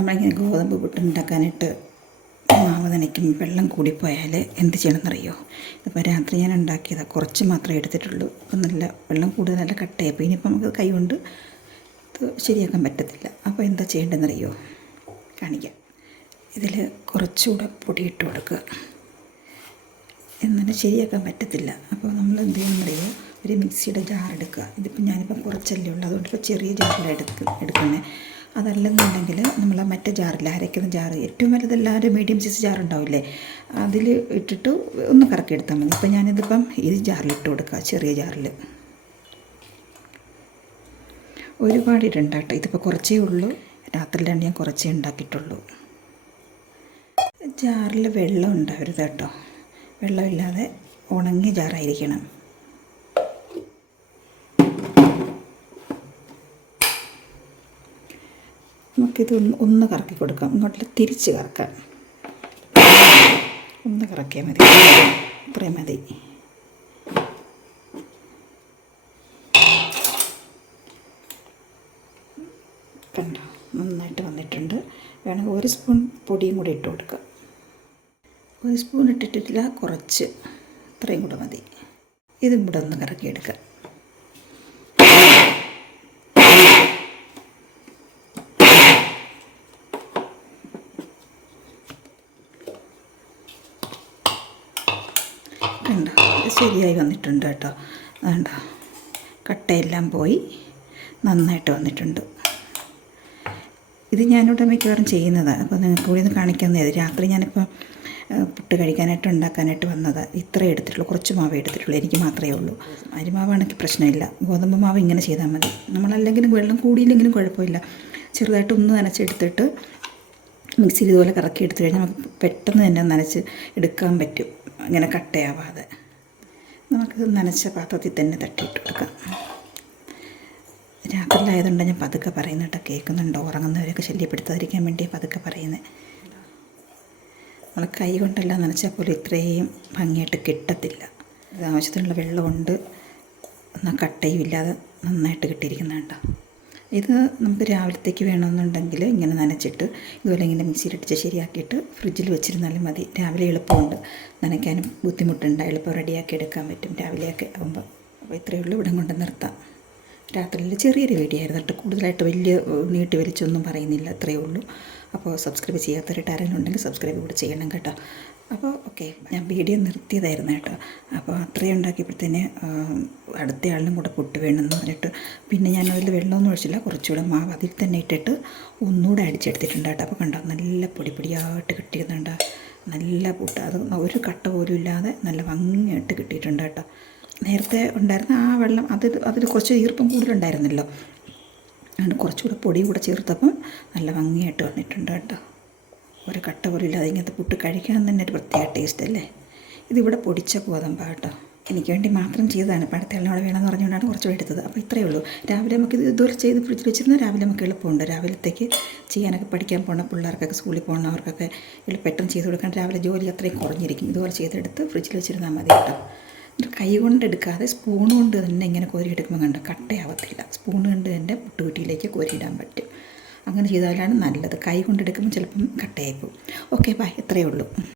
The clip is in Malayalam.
നമ്മളിങ്ങനെ ഗോതമ്പ് പുട്ടുണ്ടാക്കാനായിട്ട് മാവ് നനയ്ക്കുമ്പോൾ വെള്ളം കൂടിപ്പോയാൽ എന്ത് ചെയ്യണമെന്നറിയോ? ഇപ്പോൾ രാത്രി ഞാൻ ഉണ്ടാക്കിയതാണ്, കുറച്ച് മാത്രമേ എടുത്തിട്ടുള്ളൂ. അപ്പം നല്ല വെള്ളം കൂടുതൽ നല്ല കട്ടയായി. അപ്പോൾ ഇനിയിപ്പോൾ നമുക്ക് കൈ കൊണ്ട് ഇത് ശരിയാക്കാൻ പറ്റത്തില്ല. അപ്പോൾ എന്താ ചെയ്യേണ്ടതെന്നറിയോ? കാണിക്കാം. ഇതിൽ കുറച്ചുകൂടെ പൊടി ഇട്ട് കൊടുക്കുക. എന്നാലും ശരിയാക്കാൻ പറ്റത്തില്ല. അപ്പോൾ നമ്മൾ എന്ത് ചെയ്യണമെന്നറിയോ? ഒരു മിക്സിയുടെ ജാർ എടുക്കുക. ഇതിപ്പോൾ ഞാനിപ്പോൾ കുറച്ചല്ലേ ഉള്ളൂ, അതുകൊണ്ട് ഇപ്പോൾ ചെറിയ ജാറിലാണ് എടുക്കുന്നത്. അതല്ലെന്നുണ്ടെങ്കിൽ നമ്മൾ മറ്റേ ജാറിൽ അരയ്ക്കുന്ന ജാറ്, ഏറ്റവും വലുതെല്ലാവരും മീഡിയം സൈസ് ജാർ ഉണ്ടാവില്ലേ, അതിൽ ഇട്ടിട്ട് ഒന്ന് കറക്കി എടുത്താൽ മതി. ഇപ്പോൾ ഞാനിതിപ്പം ഈ ജാറിലിട്ട് കൊടുക്കുക, ചെറിയ ജാറിൽ. ഒരുപാട് ഇടണ്ട കേട്ടോ, ഇതിപ്പോൾ കുറച്ചേ ഉള്ളൂ. രാത്രിയിലാണ് ഞാൻ കുറച്ചേ ഉണ്ടാക്കിയിട്ടുള്ളൂ. ജാറിൽ വെള്ളം ഉണ്ടാവരുത് കേട്ടോ, വെള്ളമില്ലാതെ ഉണങ്ങിയ ജാറായിരിക്കണം. നമുക്കിത് ഒന്ന് കറക്കി കൊടുക്കാം, ഇങ്ങോട്ട് തിരിച്ച് കറക്കാം. ഒന്ന് കറക്കിയാൽ മതി, ഇത്രയും മതി. കണ്ടോ, നന്നായിട്ട് വന്നിട്ടുണ്ട്. വേണമെങ്കിൽ 1 സ്പൂൺ പൊടിയും കൂടി ഇട്ട് കൊടുക്കുക. 1 സ്പൂൺ ഇട്ടിട്ടില്ല, കുറച്ച്, ഇത്രയും കൂടെ മതി. ഇതും കൂടെ ഒന്ന് കറക്കിയെടുക്കുക. കണ്ടോ, ശരിയായി വന്നിട്ടുണ്ട് കേട്ടോ. അതുകൊണ്ടോ, കട്ടയെല്ലാം പോയി നന്നായിട്ട് വന്നിട്ടുണ്ട്. ഇത് ഞാനിവിടെ മിക്കവാറും ചെയ്യുന്നതാണ്. അപ്പോൾ നിങ്ങൾക്ക് കൂടി ഒന്ന് കാണിക്കുന്നത്. രാത്രി ഞാനിപ്പോൾ പുട്ട് കഴിക്കാനായിട്ട് ഉണ്ടാക്കാനായിട്ട് വന്നത്. ഇത്രേ എടുത്തിട്ടുള്ളൂ, കുറച്ച് മാവേ എടുത്തിട്ടുള്ളൂ, എനിക്ക് മാത്രമേ ഉള്ളൂ. അരിമാവാണെങ്കിൽ പ്രശ്നമില്ല, ഗോതമ്പ് മാവ് ഇങ്ങനെ ചെയ്താൽ മതി. നമ്മളല്ലെങ്കിലും വെള്ളം കൂടിയില്ലെങ്കിലും കുഴപ്പമില്ല. ചെറുതായിട്ട് ഒന്ന് നനച്ചെടുത്തിട്ട് മിക്സിയിൽ ഇതുപോലെ കറക്കി എടുത്തു കഴിഞ്ഞാൽ നമുക്ക് പെട്ടെന്ന് തന്നെ നനച്ച് എടുക്കാൻ പറ്റും, ഇങ്ങനെ കട്ടയാവാതെ. നമുക്ക് നനച്ച പാത്രത്തിൽ തന്നെ തട്ടിയിട്ട് കൊടുക്കാം. രാത്രിയിലായതുകൊണ്ട് ഞാൻ പതുക്കെ പറയുന്നത് കേട്ടോ, കേൾക്കുന്നുണ്ടോ? ഉറങ്ങുന്നവരൊക്കെ ശല്യപ്പെടുത്താതിരിക്കാൻ വേണ്ടി പതുക്കെ പറയുന്നത്. നമ്മൾ കൈ കൊണ്ടെല്ലാം നനച്ചാൽ പോലും ഇത്രയും ഭംഗിയായിട്ട് കിട്ടത്തില്ല. ഇത് ആവശ്യത്തിനുള്ള വെള്ളമുണ്ട്, എന്നാൽ കട്ടയും ഇല്ലാതെ നന്നായിട്ട് കിട്ടിയിരിക്കുന്നുണ്ടോ. ഇത് നമുക്ക് രാവിലത്തേക്ക് വേണമെന്നുണ്ടെങ്കിൽ ഇങ്ങനെ നനച്ചിട്ട് ഇതുപോലെ ഇങ്ങനെ മിക്സിയിലിടിച്ച് ശരിയാക്കിയിട്ട് ഫ്രിഡ്ജിൽ വെച്ചിരുന്നാലും മതി. രാവിലെ എളുപ്പമുണ്ട്, നനയ്ക്കാനും ബുദ്ധിമുട്ടുണ്ട്, എളുപ്പം റെഡിയാക്കി എടുക്കാൻ പറ്റും രാവിലെയൊക്കെ ആകുമ്പോൾ. അപ്പോൾ ഇത്രയേ ഉള്ളൂ, ഇവിടെ കൊണ്ട് നിർത്താം. രാത്രിയിൽ ചെറിയൊരു വീഡിയോ ആയിരുന്നു കേട്ടോ, കൂടുതലായിട്ട് വലിയ നീട്ടി വലിച്ചൊന്നും പറയുന്നില്ല, ഇത്രയേ ഉള്ളൂ. അപ്പോൾ സബ്സ്ക്രൈബ് ചെയ്യാത്തവരായിട്ട് ആരെങ്കിലും ഉണ്ടെങ്കിൽ സബ്സ്ക്രൈബ് കൂടെ ചെയ്യണം കേട്ടോ. അപ്പോൾ ഓക്കെ, ഞാൻ വീഡിയോ നിർത്തിയതായിരുന്നു കേട്ടോ. അപ്പോൾ അത്രയും ഉണ്ടാക്കിയപ്പോഴത്തേന് അടുത്ത ആളിനും കൂടെ പുട്ട് വേണമെന്ന് പറഞ്ഞിട്ട് പിന്നെ ഞാൻ അതിൽ വെള്ളമൊന്നും ഒഴിച്ചില്ല, കുറച്ചുകൂടെ മാവ് അതിൽ തന്നെ ഇട്ടിട്ട് ഒന്നുകൂടെ അടിച്ചെടുത്തിട്ടുണ്ട് കേട്ടോ. അപ്പോൾ കണ്ടോ, നല്ല പൊടിയായിട്ട് കിട്ടിയിരുന്നുണ്ട്, നല്ല പുട്ട്. അത് ഒരു കട്ട പോലും ഇല്ലാതെ നല്ല ഭംഗിയായിട്ട് കിട്ടിയിട്ടുണ്ട് കേട്ടോ. നേരത്തെ ഉണ്ടായിരുന്ന ആ വെള്ളം അതിൽ കുറച്ച് ഈർപ്പം കൂടുതലുണ്ടായിരുന്നല്ലോ, അതുകൊണ്ട് കുറച്ചുകൂടെ പൊടി കൂടെ ചേർത്തപ്പം നല്ല ഭംഗിയായിട്ട് വന്നിട്ടുണ്ട് കേട്ടോ. ഒരു കട്ട പോലും ഇല്ലാതെ ഇങ്ങനത്തെ പുട്ട് കഴിക്കാൻ തന്നെ ഒരു പ്രത്യേക ടേസ്റ്റ് അല്ലേ. ഇതിവിടെ പൊടിച്ച ഗോതമ്പാ കേട്ടോ, എനിക്ക് വേണ്ടി മാത്രം ചെയ്തതാണ്. ഇപ്പോൾ അടുത്ത എണ്ണയോടെ വേണമെന്ന് പറഞ്ഞുകൊണ്ടാണ് കുറച്ചുകൂടെ എടുത്തത്. അപ്പോൾ ഇത്രയേ ഉള്ളൂ. രാവിലെ നമുക്ക് ഇതുപോലെ ചെയ്ത് ഫ്രിഡ്ജിൽ വെച്ചിരുന്നാൽ രാവിലെ നമുക്ക് എളുപ്പമുണ്ട്. രാവിലത്തേക്ക് ചെയ്യാനൊക്കെ പഠിക്കാൻ പോകുന്ന പിള്ളേർക്കൊക്കെ, സ്കൂളിൽ പോകുന്നവർക്കൊക്കെ പെട്ടെന്ന് ചെയ്ത് കൊടുക്കാൻ രാവിലെ ജോലി അത്രയും കുറഞ്ഞിരിക്കും. ഇതുപോലെ ചെയ്തെടുത്ത് ഫ്രിഡ്ജിൽ വെച്ചിരുന്നാൽ മതി കേട്ടോ. കൈ കൊണ്ട് എടുക്കാതെ സ്പൂൺ കൊണ്ട് തന്നെ ഇങ്ങനെ കോരിയെടുക്കുമ്പോൾ കണ്ടോ, കട്ടയാവത്തില്ല. സ്പൂൺ കൊണ്ട് തന്നെ പുട്ടുകുറ്റിയിലേക്ക് കോരിയിടാൻ പറ്റും. അങ്ങനെ ചെയ്താലാണ് നല്ലത്. കൈ കൊണ്ടെടുക്കുമ്പോൾ ചിലപ്പം കട്ടയായിപ്പോവും. ഓക്കെ, ബൈ, ഇത്രയേ ഉള്ളൂ.